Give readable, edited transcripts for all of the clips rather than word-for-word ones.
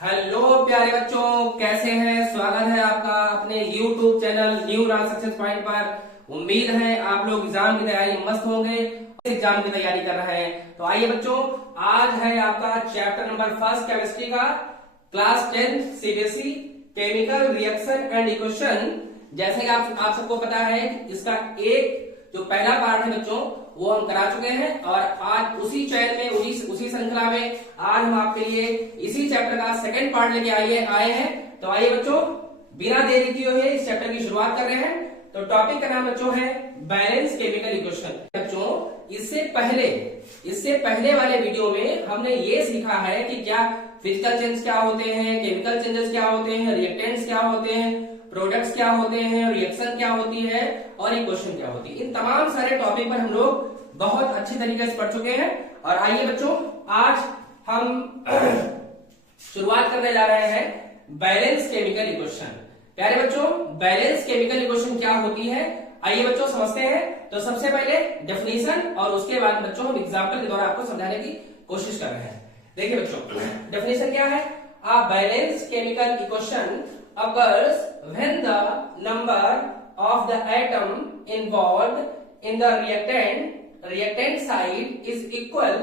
Hello प्यारे बच्चों, कैसे हैं? स्वागत है आपका अपने YouTube channel new run success point पर। उम्मीद है आप लोग एग्जाम की तैयारी मस्त होंगे, एग्जाम की तैयारी कर रहे हैं। तो आइए बच्चों, आज है आपका चैप्टर नंबर फर्स्ट केमिस्ट्री का, class 10 CBSE chemical reaction and equation. जैसे कि आप सबको पता है, इसका एक जो पहला पार्ट है बच्चों वो हम करा चुके हैं, और आज उसी चैन में उसी श्रृंखला में आज हम आपके लिए इसी चैप्टर का सेकंड पार्ट लेके आए हैं। तो आइए बच्चों, बिना देरी किए हुए इस चैप्टर की शुरुआत कर रहे हैं। तो टॉपिक का नाम बच्चों है बैलेंस केमिकल इक्वेशन। बच्चों इससे पहले वाले वीडियो में हमने ये सीखा है कि क्या फिजिकल चेंज क्या होते हैं, केमिकल चेंजेस क्या होते हैं, रिएक्टेंट्स क्या होते हैं, प्रोडक्ट्स क्या होते हैं, रिएक्शन क्या होती है और इक्वेशन क्या होती है। इन तमाम सारे टॉपिक पर हम लोग बहुत अच्छी तरीके से पढ़ चुके हैं। और आइए बच्चों, आज हम शुरुआत करने जा रहे हैं बैलेंस केमिकल इक्वेशन। प्यारे बच्चों, बैलेंस केमिकल इक्वेशन क्या होती है, आइए बच्चों समझते हैं। तो सबसे पहले डेफिनेशन, और उसके बाद बच्चों हम एग्जाम्पल के द्वारा आपको समझाने की कोशिश कर रहे हैं। देखिए बच्चों, डेफिनेशन क्या है? A balance chemical equation occurs when the number of the atom involved in the reactant side is equal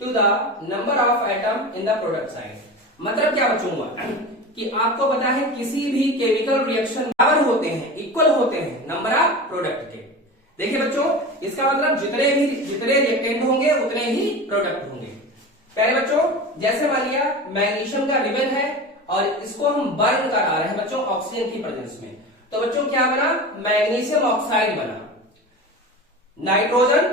to the number of atom in the product side। मतलब क्या बच्चों हुआ कि आपको पता है किसी भी केमिकल रिएक्शन बराबर होते हैं, इक्वल होते हैं नंबर ऑफ प्रोडक्ट के। देखिए बच्चों, इसका मतलब जितने रिएक्टेंट होंगे उतने ही प्रोडक्ट होंगे। पहले बच्चों, जैसे मान लिया मैग्नीशियम का रिबन है और इसको हम बर्न करा रहे हैं बच्चों ऑक्सीजन की प्रेजेंस में। तो बच्चों क्या बना? मैग्नीशियम ऑक्साइड बना। नाइट्रोजन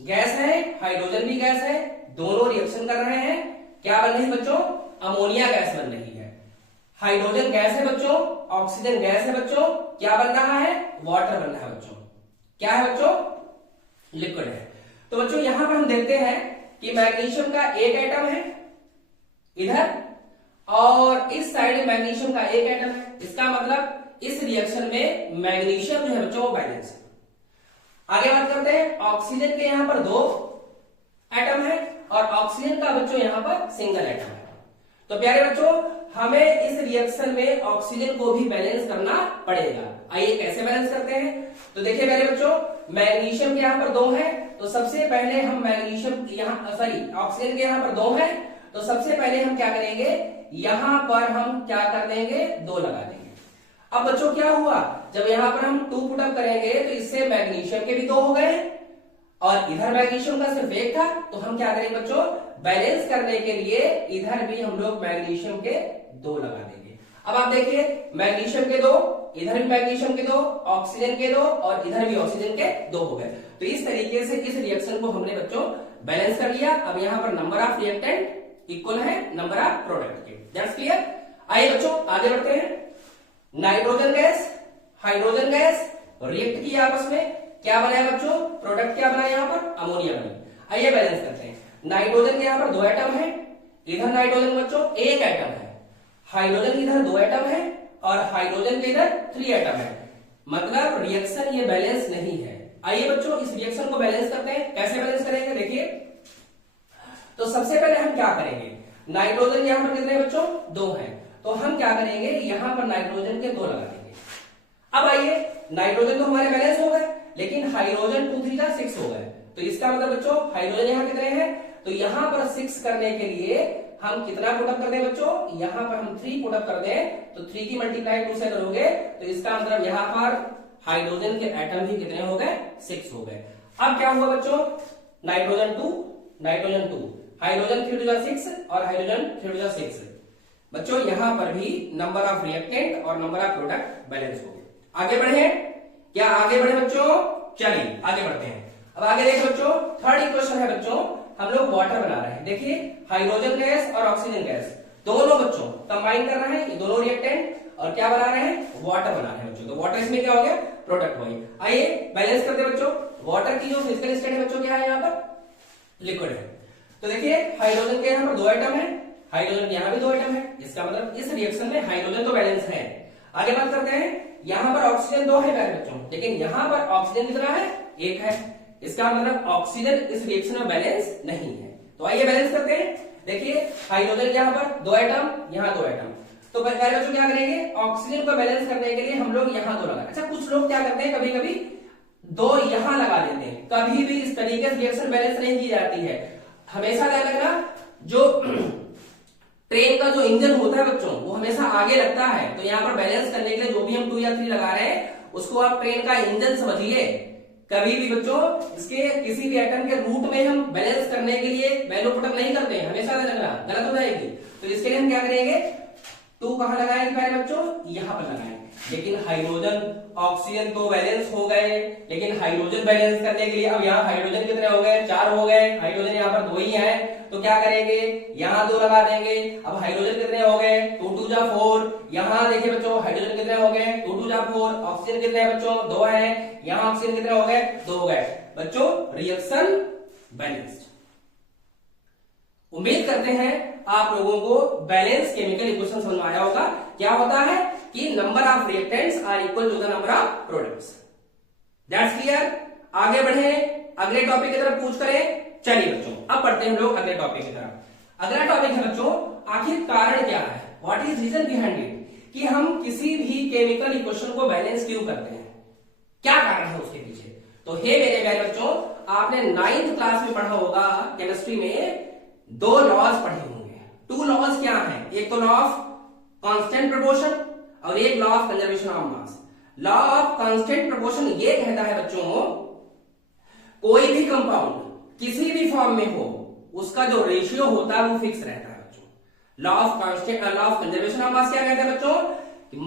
गैस है, हाइड्रोजन भी गैस है, दोनों रिएक्शन कर रहे हैं। क्या बन रही है बच्चों? अमोनिया गैस बन रही है। हाइड्रोजन गैस है बच्चों, ऑक्सीजन गैस है बच्चों। क्या बन रहा है? वाटर बन रहा है बच्चों। क्या है बच्चों? लिक्विड है। तो बच्चों यहां पर हम देखते हैं कि मैग्नीशियम का एक एटम है इधर, और इस साइड में मैग्नीशियम का एक एटम है। इसका मतलब इस रिएक्शन में मैग्नीशियम जो है बच्चों बैलेंस है। आगे बात करते हैं, ऑक्सीजन के यहां पर 2 एटम है और ऑक्सीजन का बच्चों यहां पर सिंगल एटम है। तो प्यारे बच्चों, हमें इस रिएक्शन में ऑक्सीजन को भी बैलेंस करना पड़ेगा। आइए कैसे बैलेंस करते हैं? तो देखिए प्यारे बच्चों, मैग्नीशियम के यहां पर 2 है, तो सबसे पहले हम ऑक्सीजन के यहां पर 2 है, तो सबसे पहले हम क्या करेंगे, यहां पर हम क्या कर देंगे, 2 लगा देंगे। अब बच्चों क्या हुआ, जब यहां पर हम 2 पुट अप करेंगे तो इससे मैग्नीशियम के भी 2 हो गए, और इधर मैग्नीशियम का सिर्फ 1 था। तो हम क्या करेंगे बच्चों, बैलेंस करने के लिए इधर भी हम लोग मैग्नीशियम के 2 लगा देंगे। अब आप देखिए, मैग्नीशियम के 2, इधर भी मैग्नीशियम के 2, ऑक्सीजन के 2 और इधर भी ऑक्सीजन के 2 हो गए। तो इस तरीके से इस रिएक्शन को हमने बच्चों बैलेंस कर लिया। अब यहां पर नंबर ऑफ रिएक्टेंट इक्वल है नंबर ऑफ प्रोडक्ट के। That's clear. आइए बच्चों आगे बढ़ते हैं। Nitrogen gas, hydrogen gas react किया आपस में, क्या बनाया बच्चों? प्रोडक्ट क्या बना? यहां पर अमोनिया बनी। आइए बैलेंस करते हैं। नाइट्रोजन के यहां पर 2 एटम है, इधर नाइट्रोजन बच्चों 1 एटम है, हाइड्रोजन के इधर 2 एटम है और हाइड्रोजन के इधर 3 एटम है। मतलब रिएक्शन ये बैलेंस नहीं है। आइए बच्चों इस रिएक्शन को बैलेंस करते हैं। कैसे बैलेंस करेंगे? देखिए, तो सबसे पहले हम क्या करेंगे, नाइट्रोजन यहां पर कितने बच्चों? 2 है, तो हम क्या करेंगे, यहां पर नाइट्रोजन के 2 लगा देंगे। अब आइए, नाइट्रोजन तो हमारे बैलेंस हो गए, लेकिन हाइड्रोजन 2 3 6 हो गए। तो इसका मतलब बच्चों हाइड्रोजन यहां कितने हैं? तो यहां पर 6 करने के लिए हम कितना पुटअप कर दें बच्चों? यहां पर हम 3 पुटअप कर दें, तो 3 की मल्टीप्लाई 2 से करोगे तो इसका मतलब यहां पर हाइड्रोजन के एटम भी कितने हो गए? 6 हो गए। अब क्या हुआ बच्चों, नाइट्रोजन 2, हाइड्रोजन 3 6 और हाइड्रोजन 3 6। बच्चों यहां पर भी नंबर ऑफ रिएक्टेंट और नंबर ऑफ प्रोडक्ट बैलेंस हो गए। आगे बढ़े, क्या आगे बढ़े बच्चों? चलिए आगे बढ़ते हैं। अब आगे देखो बच्चों, थर्ड इक्वेशन है बच्चों, हम लोग वाटर बना रहे हैं। देखिए, हाइड्रोजन गैस और ऑक्सीजन गैस दोनों बच्चों कंबाइन कर रहे हैं, ये दोनों रिएक्टेंट, और क्या बना रहे हैं? वाटर बना रहे हैं बच्चों। तो वाटर इसमें क्या हो गया? प्रोडक्ट हो गया। आइए बैलेंस करते हैं बच्चों। वाटर की जो फिजिकल स्टेट है बच्चों क्या है? यहाँ पर लिक्विड है। तो देखिए, हाइड्रोजन के यहाँ पर 2 एटम है, हाइड्रोजन यहाँ भी 2 एटम है। इसका मतलब इस रिएक्शन में हाइड्रोजन तो बैलेंस है। आगे बात करते हैं, यहाँ पर ऑक्सीजन 2 है प्यारे बच्चों, लेकिन यहाँ पर ऑक्सीजन कितना है? 1 है। इसका मतलब ऑक्सीजन इस रिएक्शन में बैलेंस नहीं है। तो आइए बैलेंस करते हैं। देखिए, हाइड्रोजन यहाँ पर 2 एटम, यहाँ 2 एटम। तो पहले बच्चों क्या करेंगे, ऑक्सीजन को बैलेंस करने के लिए हम लोग यहाँ 2 लगाए। अच्छा, कुछ लोग क्या करते हैं, कभी कभी 2 यहाँ लगा देते हैं। कभी भी इस तरीके से रिएक्शन बैलेंस नहीं की जाती है। हमेशा ध्यान रखना, जो ट्रेन का जो इंजन होता है बच्चों, वो हमेशा आगे लगता है। तो यहाँ पर बैलेंस करने के लिए जो भी हम 2 या 3 लगा रहे हैं, उसको आप ट्रेन का इंजन समझिए। कभी भी बच्चों इसके किसी भी एटम के रूट में हम बैलेंस करने के लिए वैल्यू पुट अप नहीं करते हैं, हमेशा लगना गलत हो जाएगी। तो इसके लिए हम क्या करेंगे, 2 कहां लगाएंगे पहले बच्चों, यहां पर लगाएंगे। लेकिन हाइड्रोजन ऑक्सीजन तो बैलेंस हो गए, लेकिन हाइड्रोजन बैलेंस करने के लिए अब यहाँ हाइड्रोजन कितने हो गए, 4 हो गए। हाइड्रोजन यहाँ पर 2 ही है, तो क्या करेंगे, यहाँ 2 लगा देंगे। अब हाइड्रोजन कितने हो गए, 2 2 जा 4। यहाँ देखिए बच्चों हाइड्रोजन कितने हो गए, 2 2 जा 4। ऑक्सीजन कितने हैं बच्चों, 2 है। यहाँ ऑक्सीजन कितने हो गए, 2 हो गए। बच्चों रिएक्शन बैलेंस्ड। उम्मीद करते हैं आप लोगों को बैलेंस केमिकल इक्वेशन समझ में आया होगा। क्या होता है कि number of reactants are equal to the number of products. That's clear. आगे बढ़े, अगले टॉपिक की तरफ पूछ करें। चलिए बच्चों अब पढ़ते हैं हम लोग अगले टॉपिक की तरफ। अगला टॉपिक है बच्चों, आखिर कारण क्या है, what is reason behind it, कि हम किसी भी केमिकल इक्वेशन को बैलेंस क्यों करते हैं, क्या कारण है उसके पीछे। तो हे मेरे प्यारे बच्चों, आपने 9th क्लास में पढ़ा होगा केमिस्ट्री में, 2 लॉज पढ़े होंगे। 2 लॉज क्या है, एक तो लॉ ऑफ कांस्टेंट प्रोपोर्शन और एक law of conservation of mass. Law of constant proportion ये कहता है बच्चों, कोई भी कंपाउंड किसी भी फॉर्म में हो, उसका जो रेशियो होता है वो फिक्स रहता है बच्चों। Law of constant, law of conservation of mass क्या कहता है बच्चों,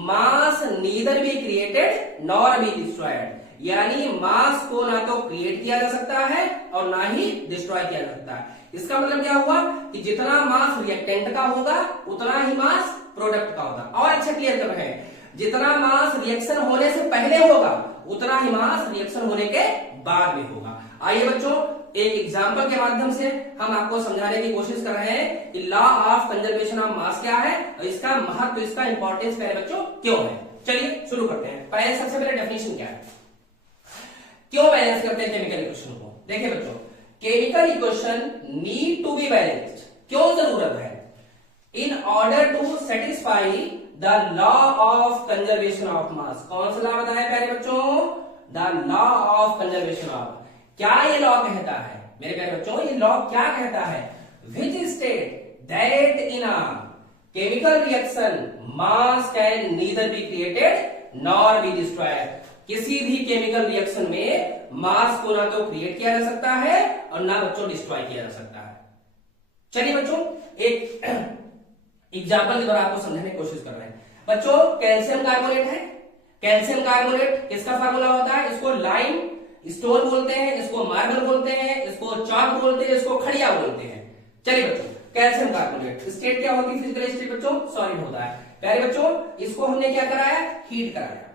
mass neither be created nor be destroyed, यानी मास को ना तो क्रिएट किया जा सकता है और ना ही डिस्ट्रॉय किया जा सकता है। इसका मतलब क्या हुआ कि जितना मास रिएक्टेंट का होगा उतना ही मास प्रोडक्ट का होगा। और अच्छा क्लियर कर रहे हैं, जितना मास रिएक्शन होने से पहले होगा उतना ही मास रिएक्शन होने के बाद में होगा। आइए बच्चों एक एग्जांपल के माध्यम से हम आपको समझाने की कोशिश कर रहे हैं कि law of conservation of mass क्या है और इसका महत्व, इसका इंपॉर्टेंस पहले बच्चों क्यों है। चलिए शुरू करते हैं। पहले सबसे पहले डेफिनेशन क्या है, क्यों बैलेंस करते हैं केमिकल इक्वेशन को। देखिए बच्चों, chemical equation need to be balanced, क्यों जरूरत है, in order to satisfy the law of conservation of mass. कौन सा लॉ बताया प्यारे बच्चों, the law of conservation of. क्या ये लॉ कहता है मेरे प्यारे बच्चों, ये लॉ क्या कहता है, which state that in a chemical reaction mass can neither be created nor be destroyed. किसी भी केमिकल रिएक्शन में मास को ना तो क्रिएट किया जा सकता है और ना बच्चों डिस्ट्रॉय किया जा सकता है। चलिए बच्चों एक एग्जाम्पल के द्वारा आपको समझाने की कोशिश कर रहे हैं। बच्चों कैल्शियम कार्बोनेट है, कैल्शियम कार्बोनेट किसका फार्मूला होता है, इसको लाइम स्टोन बोलते हैं, इसको मार्बल बोलते हैं, इसको चॉक बोलते हैं, इसको खड़िया बोलते हैं। चलिए बच्चों कैल्शियम कार्बोनेट स्टेट क्या होती है, फिजिकल स्टेट बच्चों सॉलिड होता है। प्यारे बच्चों इसको हमने क्या कराया, हीट कराया,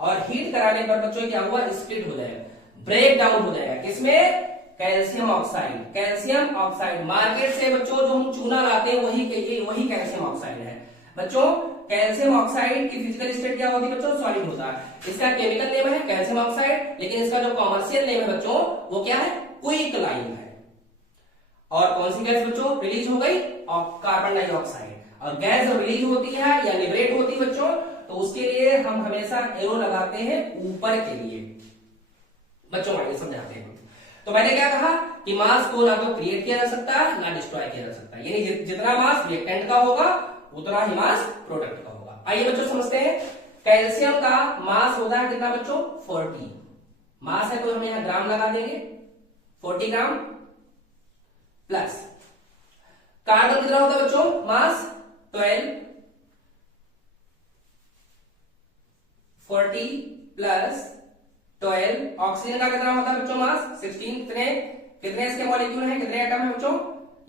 और हीट कराने पर बच्चों क्या हुआ, स्प्लिट हो जाएगा, ब्रेक डाउन हो जाएगा। किसमें, calcium oxide. Calcium oxide market से बच्चों जो हम चूना लाते हैं वही कैल्शियम ऑक्साइड है। बच्चों कैल्शियम ऑक्साइड की फिजिकल स्टेट क्या होती है बच्चों, सॉलिड होता है। इसका केमिकल नेम है कैल्शियम ऑक्साइड, लेकिन इसका जो कॉमर्शियल नेम है बच्चों वो क्या है, क्विकलाइन है। और कौन सी गैस बच्चों रिलीज हो गई, कार्बन डाइऑक्साइड। और गैस जब रिलीज होती है या लिबरेट होती है बच्चों, तो उसके लिए हम हमेशा एरो लगाते हैं ऊपर के लिए। बच्चों आइए समझाते हैं। तो मैंने क्या कहा कि मास को ना तो क्रिएट किया जा सकता है ना डिस्ट्रॉय किया जा सकता है, यानी जितना मास रिएक्टेंट का होगा उतना ही मास प्रोडक्ट का होगा। आइए बच्चों समझते हैं। कैल्शियम का मास होता है कितना बच्चों, 40 मास है, तो हम यहां ग्राम लगा देंगे, 40 ग्राम प्लस। कार्बन कितना होता है बच्चों, मास 12, 40 प्लस 12। ऑक्सीजन का कितना होता है बच्चों, मास 16। कितने इसके मॉलिक्यूल हैं, कितने एटम हैं बच्चों,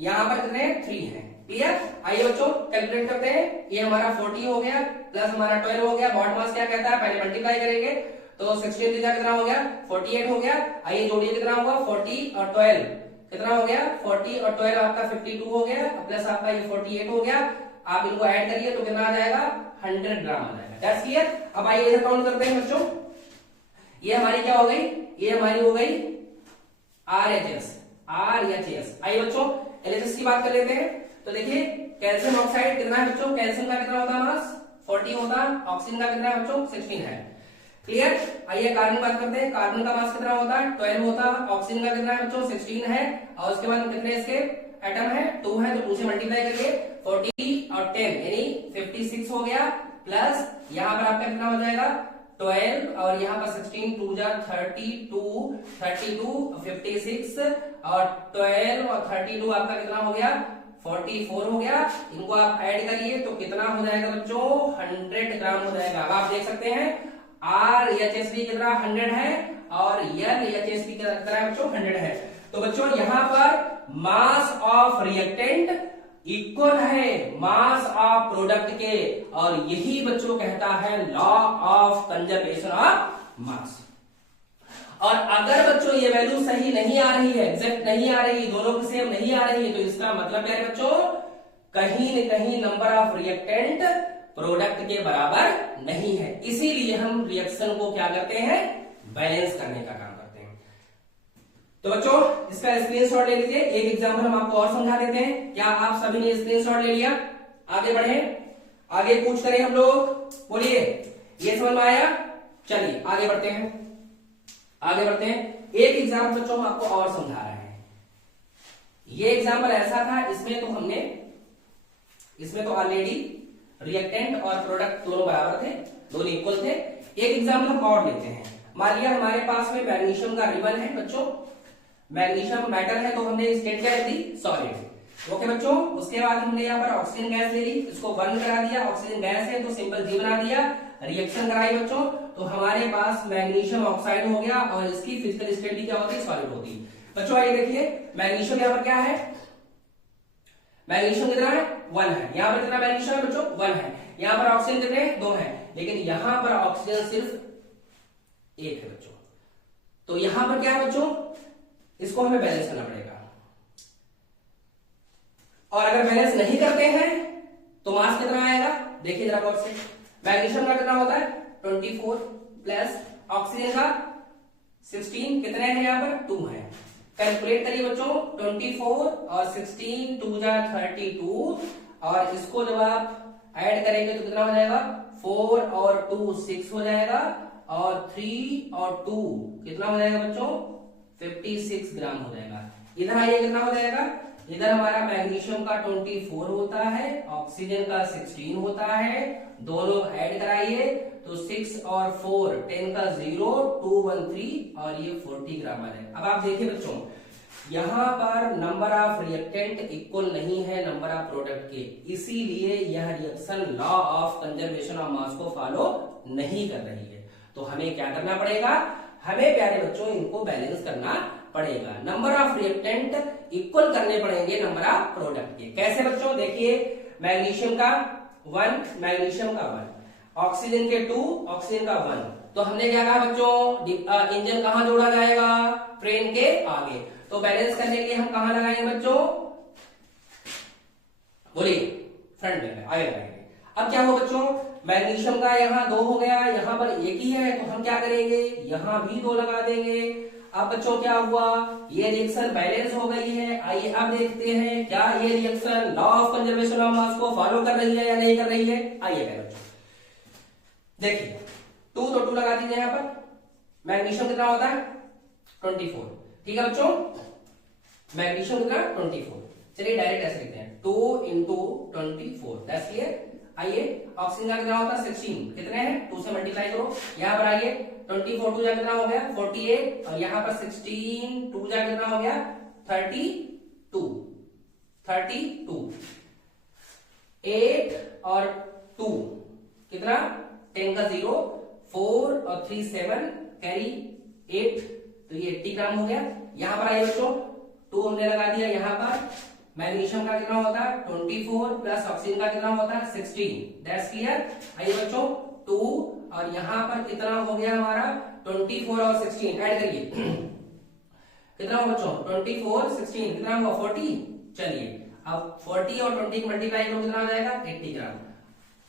यहां पर कितने 3 हैं। क्लियर। आइए बच्चों कैलकुलेट करते हैं। ये हमारा 40 हो गया प्लस हमारा 12 हो गया। बॉड मास क्या कहता है, पहले मल्टीप्लाई करेंगे तो 16 कितना हो गया, 48 हो गया। आइए जोड़िए कितना होगा, 40 और 12 कितना हो गया, 40 और 12 आपका 52 हो गया, प्लस आपका ये 48 हो गया। आप इनको ऐड करिए तो कितना आ जाएगा, 100 ग्राम आ जाएगा। That's clear. अब आइए इधर काउंट करते हैं बच्चों। ये हमारी क्या हो गई, ये हमारी हो गई RHS, RHS। आइए बच्चों LHS की बात कर लेते हैं। तो देखिए कैल्शियम ऑक्साइड कितना है बच्चों, कैल्शियम का कितना होता है मास 40 होता है, ऑक्सीजन का कितना है बच्चों 16 है। क्लियर। आइए कार्बन बात करते हैं, कार्बन का मास कितना होता है 12 होता है, ऑक्सीजन का कितना है बच्चों 16 है, और उसके बाद कितने इसके एटम है 2 है, तो 2 से मल्टीप्लाई करके 40 और 10 यानी 56 हो गया, प्लस यहाँ पर आपका कितना हो जाएगा 12 और यहाँ पर 16 2 जा 32 56 और 12 और 32 आपका कितना हो गया 44 हो गया। इनको आप ऐड करिए तो कितना हो जाएगा बच्चों 100 ग्राम हो जाएगा। अब आप देख सकते हैं RHS भी कितना 100 है और LHS भी कितना है बच्चों 100 है। तो बच्चों यहाँ पर मास ऑफ रिएक्टेंट इक्वल है मास ऑफ प्रोडक्ट के, और यही बच्चों कहता है लॉ ऑफ कंजर्वेशन ऑफ मास। और अगर बच्चों ये वैल्यू सही नहीं आ रही है, एग्जैक्ट नहीं आ रही, दोनों की सेम नहीं आ रही है, तो इसका मतलब क्या है बच्चों कहीं न कहीं नंबर ऑफ रिएक्टेंट प्रोडक्ट के बराबर नहीं है। इसीलिए हम रिएक्शन को क्या करते हैं बैलेंस करने का काम करते हैं। तो बच्चों इसका स्क्रीनशॉट ले लीजिए, एक एग्जांपल हम आपको और समझा देते हैं। क्या आप सभी ने स्क्रीनशॉट ले लिया? आगे बढ़े, आगे पूछ करें हम लोग, बोलिए ये समझ में आया? चलिए आगे बढ़ते हैं, आगे बढ़ते हैं। एक एग्जाम्पल बच्चों हम आपको और समझा रहे हैं। ये एग्जाम्पल ऐसा था, इसमें तो ऑलरेडी रिएक्टेंट और प्रोडक्ट दोनों बराबर थे, दोनों इक्वल थे। एक एग्जाम्पल हम और लेते हैं। मान लिया हमारे पास में मैग्नीशियम का रिबन है बच्चों, मैग्नीशियम मेटल है, तो हमने स्टेट क्या दी सॉलिड। ओके बच्चों, उसके बाद हमने यहाँ पर ऑक्सीजन गैस ले ली, इसको बर्न करा दिया, ऑक्सीजन गैस है तो सिंपल जी बना दिया, रिएक्शन कराई बच्चों, तो हमारे पास मैग्नीशियम ऑक्साइड हो गया और इसकी फिजिकल स्टेट भी क्या होती है सॉलिड होती है। बच्चों आइए देखिए मैग्नीशियम यहाँ पर क्या है, मैग्नीशियम कितना है 1 है, यहाँ पर कितना मैग्नीशियम है बच्चों 1 है, यहाँ पर ऑक्सीजन कितने 2 है, लेकिन यहाँ पर ऑक्सीजन सिर्फ 1 है बच्चों। तो यहाँ पर क्या है बच्चों, इसको हमें बैलेंस करना पड़ेगा, और अगर बैलेंस नहीं करते हैं तो मास कितना आएगा देखिए जरा गौर से। मैग्नीशियम का कितना होता है 24 प्लस ऑक्सीजन का 16, कितने हैं यहाँ पर 2 है। कैलकुलेट करिए बच्चों 24 और 16 2 जा 32, और इसको जब आप ऐड करेंगे तो कितना हो जाएगा 4 और 2 6 हो जाएगा, और 3 और 2 कितना हो जाएगा बच्चों 56 ग्राम हो जाएगा। इधर आइए कितना हो जाएगा, इधर हमारा मैग्नीशियम का 24 होता है, ऑक्सीजन का 16 होता है, दोनों ऐड कराइए तो 6 और 4 10 का 0 2 1 3 और ये 40 ग्राम आ जाएगा। अब आप देखिए बच्चों यहाँ पर नंबर ऑफ रिएक्टेंट इक्वल नहीं है नंबर ऑफ प्रोडक्ट के, इसीलिए यह reaction law of conservation of मास को फॉलो नहीं कर रही है। तो हमें क्या करना पड़ेगा, हमें प्यारे बच्चों इनको बैलेंस करना पड़ेगा, नंबर ऑफ रिएक्टेंट इक्वल करने पड़ेंगे नंबर ऑफ प्रोडक्ट के। कैसे बच्चों देखिए मैग्नीशियम का 1 मैग्नीशियम का 1, ऑक्सीजन के 2 ऑक्सीजन का 1, तो हमने क्या कहा बच्चों इंजन कहां जोड़ा जाएगा ट्रेन के आगे, तो बैलेंस करने के लिए हम कहां लगाएंगे बच्चों बोलिए फ्रंट में आगे लगाएंगे। अब क्या हो बच्चों मैग्नीशियम का यहाँ 2 हो गया, यहाँ पर 1 ही है, तो हम क्या करेंगे यहाँ भी 2 लगा देंगे। अब बच्चों क्या हुआ, ये रिएक्शन बैलेंस हो गई है। आइए अब देखते हैं क्या ये reaction law of conservation of मास को फॉलो कर रही है या नहीं कर रही है। आइए बच्चों देखिए 2 तो 2 लगा दीजिए यहाँ पर, मैग्नीशियम कितना होता है 24, ठीक है बच्चों मैग्नीशियम कितना 24, चलिए डायरेक्ट ऐसे लिखते हैं 2 into 24 दैट्स क्लियर। आइए ऑक्सीजन का कितना होता है 16, कितने हैं 2 से मल्टीप्लाई करो, यहाँ पर आइए 24 2 जा कितना हो गया 48, और यहाँ पर 16 2 जा कितना हो गया 32, 8 और 2 कितना 10 का 0 4 और 3 7 कैरी 8, तो ये 80 ग्राम हो गया। यहाँ पर आइए बच्चों 2 हमने लगा दिया, यहाँ पर मैग्नीशियम का कितना होता है 24 प्लस ऑक्सीजन का कितना होता है 16 दैट्स क्लियर। आइए बच्चों 2 और यहाँ पर कितना हो गया हमारा 24 और 16 ऐड करिए कितना हो बच्चों 24 16 कितना हुआ 40। चलिए अब 40 और 20 मल्टीप्लाई करो कितना हो जाएगा 80 ग्राम।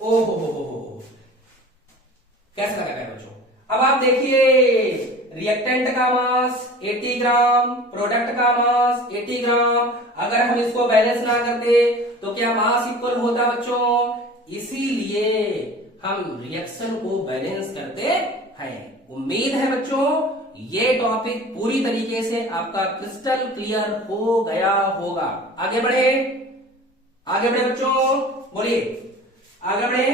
ओ हो कैसा लगा बच्चों। अब आप देखिए रिएक्टेंट का मास 80 ग्राम, प्रोडक्ट का मास 80 ग्राम। अगर हम इसको बैलेंस ना करते तो क्या मास इक्वल होता बच्चों? इसीलिए हम रिएक्शन को बैलेंस करते हैं। उम्मीद है बच्चों ये टॉपिक पूरी तरीके से आपका क्रिस्टल क्लियर हो गया होगा। आगे बढ़े, आगे बढ़े बच्चों, बोलिए आगे बढ़े।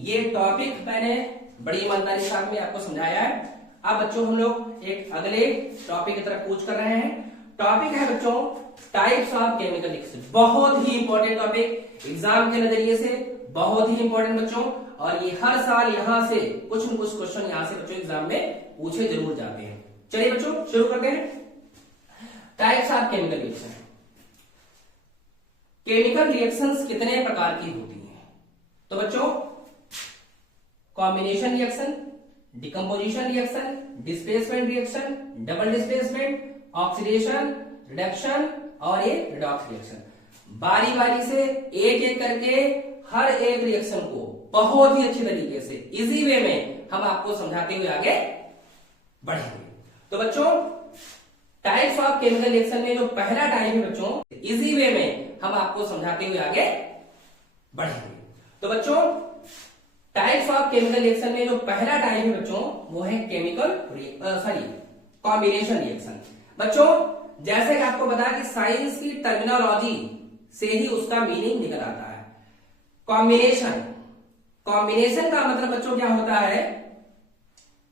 ये टॉपिक मैंने बड़ी ईमानदारी के साथ में आपको समझाया है। अब बच्चों हम लोग एक अगले टॉपिक की तरफ कूच कर रहे हैं। टॉपिक है बच्चों टाइप्स ऑफ केमिकल रिएक्शन। बहुत ही इंपॉर्टेंट टॉपिक, एग्जाम के नजरिए से बहुत ही इंपॉर्टेंट बच्चों, और ये हर साल यहां से कुछ न कुछ क्वेश्चन यहां से बच्चों एग्जाम में पूछे जरूर जाते हैं। चलिए बच्चों शुरू करते हैं। Types of chemical reaction. Chemical reactions कितने प्रकार की होती हैं? तो बच्चों combination reaction, decomposition reaction, displacement reaction, double displacement, oxidation, reduction और ये रिडॉक्स रिएक्शन। बारी बारी से एक एक करके हर एक रिएक्शन को बहुत ही अच्छी तरीके से इजी वे में हम आपको समझाते हुए आगे बढ़ेंगे। तो बच्चों टाइप्स ऑफ केमिकल रिएक्शन में जो पहला टाइप है बच्चों, इजी वे में हम आपको समझाते हुए आगे बढ़ेंगे। तो बच्चों टाइप्स ऑफ केमिकल रिएक्शन में जो पहला टाइप है बच्चों वो है कॉम्बिनेशन रिएक्शन। बच्चों जैसे कि आपको बताया कि साइंस की टर्मिनोलॉजी से ही उसका मीनिंग निकल आता है। कॉम्बिनेशन, कॉम्बिनेशन का मतलब बच्चों क्या होता है?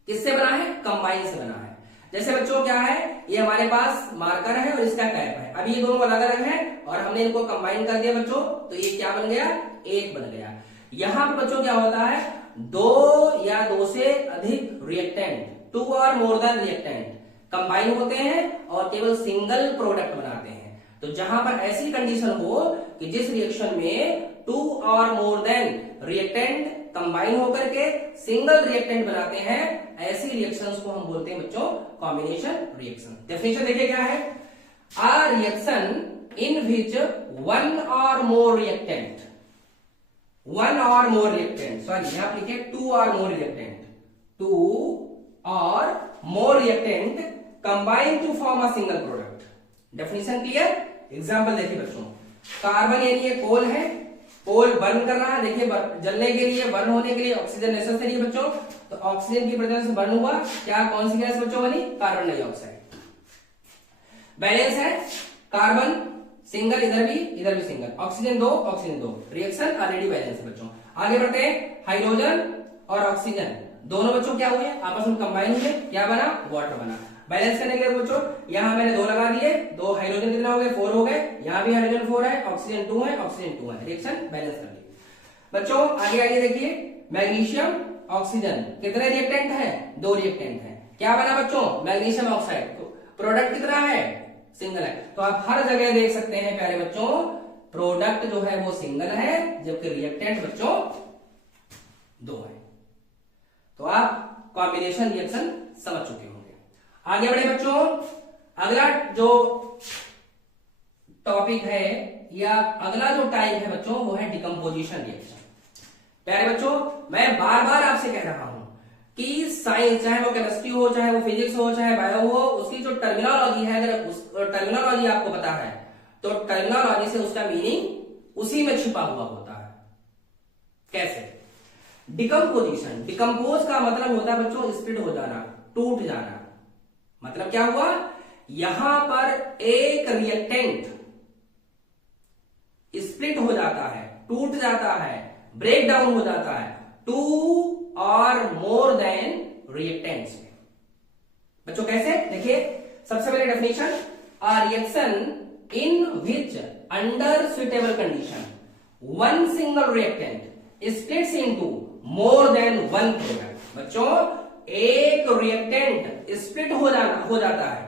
किससे बना है? कंबाइन से बना है। जैसे बच्चों क्या है, ये हमारे पास मार्कर है और इसका कैप है। अभी ये दोनों अलग अलग है और हमने इनको कंबाइन कर दिया बच्चों, तो ये क्या बन गया? एक बन गया। यहां पर बच्चों क्या होता है, दो या दो से अधिक रिएक्टेंट, टू और मोर देन रिएक्टेंट कंबाइन होते हैं और केवल सिंगल प्रोडक्ट बनाते हैं। तो जहां पर ऐसी कंडीशन हो कि जिस रिएक्शन में टू और मोर देन रिएक्टेंट कंबाइन होकर के सिंगल रिएक्टेंट बनाते हैं, ऐसी रिएक्शंस को हम बोलते हैं बच्चों कॉम्बिनेशन रिएक्शन। डेफिनेशन देखिए क्या है, आ रिएक्शन इन विच वन और मोर रिएक्टेंट, वन और मोर रिएक्टेंट, सॉरी यहां पर लिखे टू और मोर रिएक्टेंट, टू और more reactant combine to form a single product. Definition clear? Example देखिए बच्चों, कार्बन यानी ये कोल है, कोल बर्न कर रहा है। देखिए जलने के लिए, बर्न होने के लिए ऑक्सीजन नेसेसरी है बच्चों, तो ऑक्सीजन की प्रेजेंस से बर्न हुआ, क्या कौन सी गैस बच्चों बनी? Carbon dioxide. बैलेंस है, कार्बन सिंगल, इधर भी सिंगल, ऑक्सीजन दो, रिएक्शन ऑलरेडी बैलेंस है बच्चों। आगे बढ़ते हैं, हाइड्रोजन और ऑक्सीजन दोनों बच्चों क्या हुए? आपस में कंबाइन हुए, क्या बना? वाटर बना। बैलेंस करने के लिए बच्चों यहां मैंने दो लगा दिए, दो हाइड्रोजन कितने हो गए? 4 हो गए, यहां भी हाइड्रोजन 4 है, ऑक्सीजन 2 है, ऑक्सीजन 2 है, रिएक्शन बैलेंस कर ली बच्चों। आगे देखिए, मैग्नीशियम ऑक्सीजन कितने रिएक्टेंट है? 2 रिएक्टेंट है, क्या बना बच्चों? Magnesium oxide. तो प्रोडक्ट कितना है? सिंगल है। तो आप हर जगह देख सकते हैं प्यारे बच्चों, प्रोडक्ट जो है वो सिंगल है, जबकि रिएक्टेंट बच्चों 2 है। तो आप कॉम्बिनेशन रिएक्शन समझ चुके होंगे। आगे बढ़े बच्चों, अगला जो टॉपिक है या अगला जो टाइप है बच्चों वो है डिकम्पोजिशन रिएक्शन। प्यारे बच्चों मैं बार बार आपसे कह रहा हूं कि साइंस, चाहे वो केमिस्ट्री हो, चाहे वो फिजिक्स हो, चाहे बायो हो, उसकी जो टर्मिनोलॉजी है, अगर उस टर्मिनोलॉजी आपको पता है तो टर्मिनोलॉजी से उसका मीनिंग उसी में छिपा हुआ होता है। कैसे? डिकम्पोजिशन, डिकम्पोज का मतलब होता है बच्चों स्प्लिट हो जाना, टूट जाना। मतलब क्या हुआ, यहां पर एक रिएक्टेंट स्प्लिट हो जाता है, टूट जाता है, ब्रेक डाउन हो जाता है टू और मोर देन रिएक्टेंट्स। बच्चों कैसे? देखिए सबसे पहले definition, a reaction in which under suitable condition one single reactant splits into more than one product. बच्चों एक रिएक्टेंट स्प्लिट हो जाता है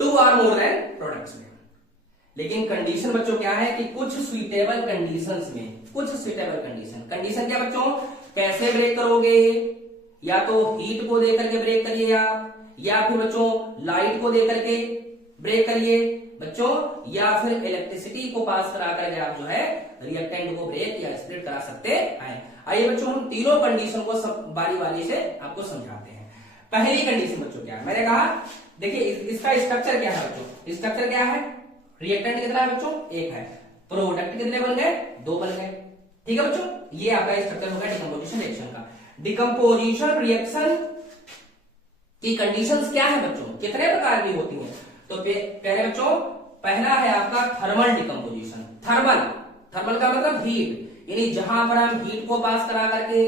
टू और मोर देन प्रोडक्ट्स में, लेकिन कंडीशन बच्चों क्या है कि कुछ सुइटेबल कंडीशंस में, कुछ सुइटेबल कंडीशन क्या बच्चों? कैसे ब्रेक करोगे? या तो हीट को देकर के ब्रेक करिए आप, या फिर बच्चों लाइट को देकर के, ब्रेक करिए बच्चों, या फिर इलेक्ट्रिसिटी को पास करा करके आप जो है रिएक्टेंट को ब्रेक या स्प्लिट करा सकते हैं। आइए बच्चों हम तीनों कंडीशन को बारी बारी से आपको समझाते हैं। पहली कंडीशन बच्चों क्या है, मैंने कहा देखिए इसका स्ट्रक्चर क्या है बच्चों, स्ट्रक्चर क्या है, रिएक्टेंट कितना है बच्चों, एक है, प्रोडक्ट कितने बन गए, दो बन गए, ठीक है बच्चों। ये आपका स्ट्रक्चर होगा डिकम्पोजिशन रिएक्शन का। डिकम्पोजिशन रिएक्शन की कंडीशंस क्या है बच्चों, कितने प्रकार की होती हैं, तो प्यारे बच्चों पहला है आपका थर्मल डिकम्पोजिशन। थर्मल का मतलब हीट, यानी जहां पर हम हीट को पास करा करके,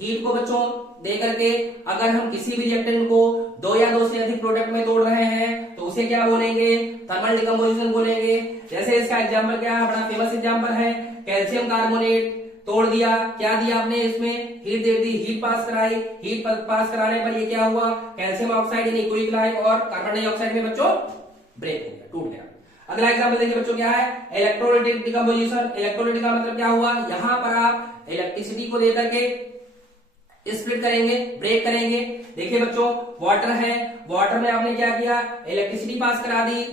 हीट को बच्चों दे करके अगर हम किसी भी रिएक्टेंट को दो या दो से अधिक प्रोडक्ट में तोड़ रहे हैं तो उसे क्या बोलेंगे, थर्मल डिकम्पोजिशन बोलेंगे। जैसे इसका एग्जांपल क्या है, बड़ा फेमस एग्जांपल है, कैल्शियम कार्बोनेट तोड़ दिया, क्या दिया आपने इसमें, हीट दे दी, हीट पास कराई, हीट पास कराने पर ये क्या हुआ, कैल्शियम ऑक्साइड यानी इक्विलिब्रियम और कार्बन डाइऑक्साइड में बच्चों ब्रेक हो गया, टूट गया। अगला एग्जांपल देखिए बच्चों क्या है, इलेक्ट्रोलाइटिक डिकम्पोजिशन। इलेक्ट्रोलाइटिक का मतलब क्या हुआ, यहां पर आप इलेक्ट्रिसिटी को देकर के स्प्लिट करेंगे, ब्रेक करेंगे। देखिए बच्चों वाटर है, वाटर में आपने क्या किया, इलेक्ट्रिसिटी पास करा दी,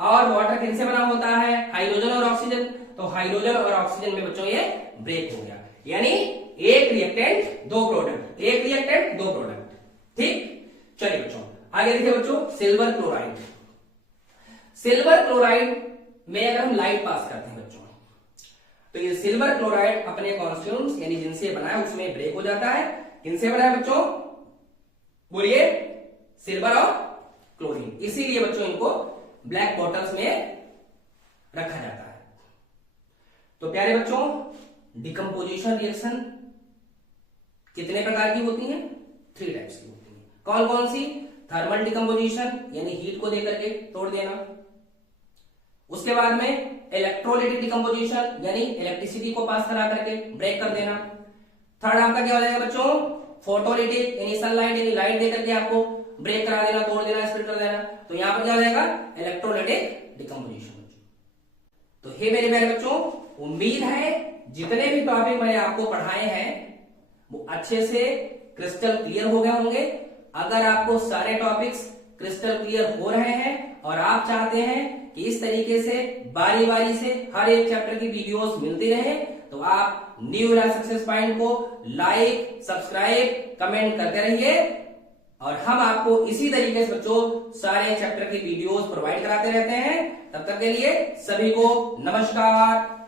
और वाटर किनसे बना होता है, हाइड्रोजन और ऑक्सीजन, तो हाइड्रोजन और ऑक्सीजन में बच्चों ये ब्रेक हो गया, यानी एक रिएक्टेंट दो प्रोडक्ट, एक रिएक्टेंट दो प्रोडक्ट, ठीक। चलिए बच्चों आगे देखिए बच्चों, सिल्वर क्लोराइड। सिल्वर क्लोराइड में अगर हम लाइट पास करते हैं बच्चों, तो ये सिल्वर क्लोराइड अपने कॉन्स्टिट्यूएंट्स यानी जिनसे बना है उसमें ब्रेक हो जाता है। किनसे बना है बच्चों, बोलिए, सिल्वर और क्लोरीन, इसीलिए बच्चों इनको ब्लैक बॉटल्स में रखा जाता है। तो प्यारे बच्चों डिकम्पोजिशन रिएक्शन कितने प्रकार की होती हैं, 3 टाइप्स की होती हैं। कौन कौन सी, थर्मल डिकम्पोजिशन यानी हीट को देकर के तोड़ देना, उसके बाद में इलेक्ट्रोलाइटिक डिकम्पोजिशन यानी इलेक्ट्रिसिटी को पास करा करके ब्रेक कर देना। थर्ड आपका क्या हो जाएगा बच्चों, फोटोलिटिक यानी सनलाइट यानी लाइट देकर के आपको ब्रेक करा देना, तोड़ देना, स्प्लिट कर देना। तो यहां पर क्या हो जाएगा, इलेक्ट्रोलाइटिक डिकम्पोजिशन। तो हे मेरे प्यारे बच्चों, उम्मीद है जितने भी टॉपिक मैंने आपको पढ़ाए हैं वो अच्छे से क्रिस्टल क्लियर हो गए होंगे। अगर आपको सारे टॉपिक्स क्रिस्टल क्लियर हो रहे हैं और आप चाहते हैं कि इस तरीके से बारी बारी से हर एक चैप्टर की वीडियोस मिलती रहे, तो आप न्यू रा सक्सेस पॉइंट को लाइक, सब्सक्राइब, कमेंट करते रहिए, और हम आपको इसी तरीके से बच्चों सारे चैप्टर की वीडियोस प्रोवाइड कराते रहते हैं। तब तक के लिए सभी को नमस्कार।